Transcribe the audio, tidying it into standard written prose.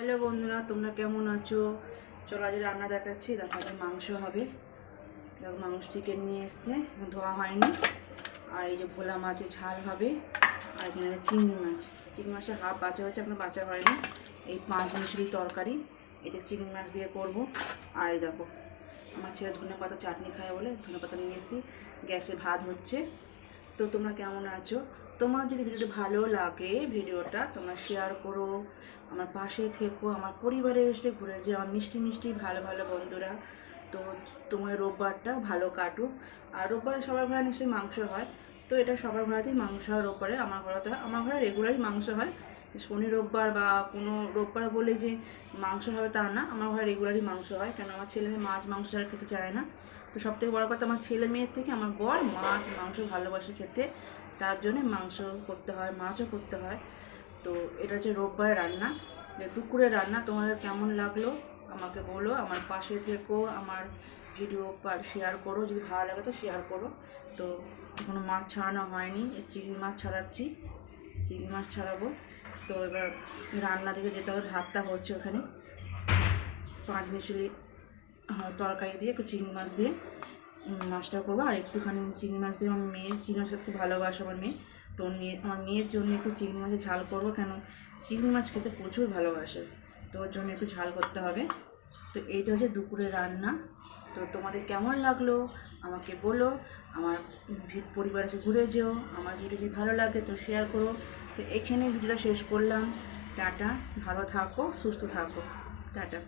Hello বন্ধুরা, তোমরা কেমন আছো? চলো আজ রান্না দেখাচ্ছি। দেখো মাংস হবে। দেখো মাংস চিকেন নিয়ে এসছে, ধোয়া হয়নি। আর এই যে ভোলা মাছের ঝাল হবে। আর এখানে চিংড়ি মাছের হাফ বাঁচা হচ্ছে, এখন বাঁচা হয়নি। এই 5 মিশরি তরকারি, এতে চিংড়ি মাছ দিয়ে করব। আর এই দেখো আমার ছেলে ধনে পাতা চাটনি খায় বলে ধনে পাতা নিয়ে এসেছি। গ্যাসে ভাত হচ্ছে। তো তোমরা কেমন আছো? তোমার যদি ভিডিওটা ভালো লাগে, ভিডিওটা তোমরা শেয়ার করো, আমার পাশে থেকো, আমার পরিবারে এসে ঘুরে যে আমার মিষ্টি মিষ্টি ভালো ভালো বন্ধুরা। তো তোমার রোববারটা ভালো কাটুক। আর রোববারে সবার ঘরে নিশ্চয়ই মাংস হয়। তো এটা সবার ঘরেতেই মাংস হয় রোববারে। আমার ঘরেতে হয়, আমার ঘরে রেগুলারই মাংস হয়। শনি রোববার বা কোনো রোববার বলে যে মাংস হবে তা না, আমার ঘরে রেগুলারই মাংস হয়। কেন আমার ছেলে মেয়ে মাছ মাংস ছাড়া খেতে চায় না। তো সবথেকে বড় কথা, আমার ছেলে মেয়ের থেকে আমার বর মাছ মাংস ভালোবাসে খেতে, তার জন্যে মাংস করতে হয়, মাছও করতে হয়। তো এটা হচ্ছে রোববারের রান্না। দুপুরের রান্না তোমাদের কেমন লাগলো আমাকে বলো, আমার পাশে থেকো, আমার ভিডিও শেয়ার করো, যদি ভালো লাগে তো শেয়ার করো। তো এখনো মাছ ছাড়ানো হয়নি, চিংড়ি মাছ ছাড়াচ্ছি, চিংড়ি মাছ ছাড়াবো। তো এবার রান্না থেকে যেতে হবে, ভাতটা হচ্ছে ওখানে 5 মিশালি তরকারি দিয়ে একটু চিংড়ি মাছ দিয়ে মাছটা করবো। আর একটুখানি চিংড়ি মাছ দিয়ে, আমার মেয়ে চিংড়ি মাছ খেতে খুব ভালোবাসে আমার মেয়ে। তো আমার মেয়ের জন্য একটু চিংড়ি মাছের ঝাল করবো, কেন চিংড়ি মাছ খেতে প্রচুর ভালোবাসে। তো ওর জন্য একটু ঝাল করতে হবে। তো এইটা হচ্ছে দুপুরের রান্না। তো তোমাদের কেমন লাগলো আমাকে বলো, আমার পরিবারের সাথে ঘুরে যেও, আমার ভিডিও যদি ভালো লাগে তো শেয়ার করো। তো এখানে ভিডিওটা শেষ করলাম। টাটা, ভালো থাকো, সুস্থ থাকো, টাটা।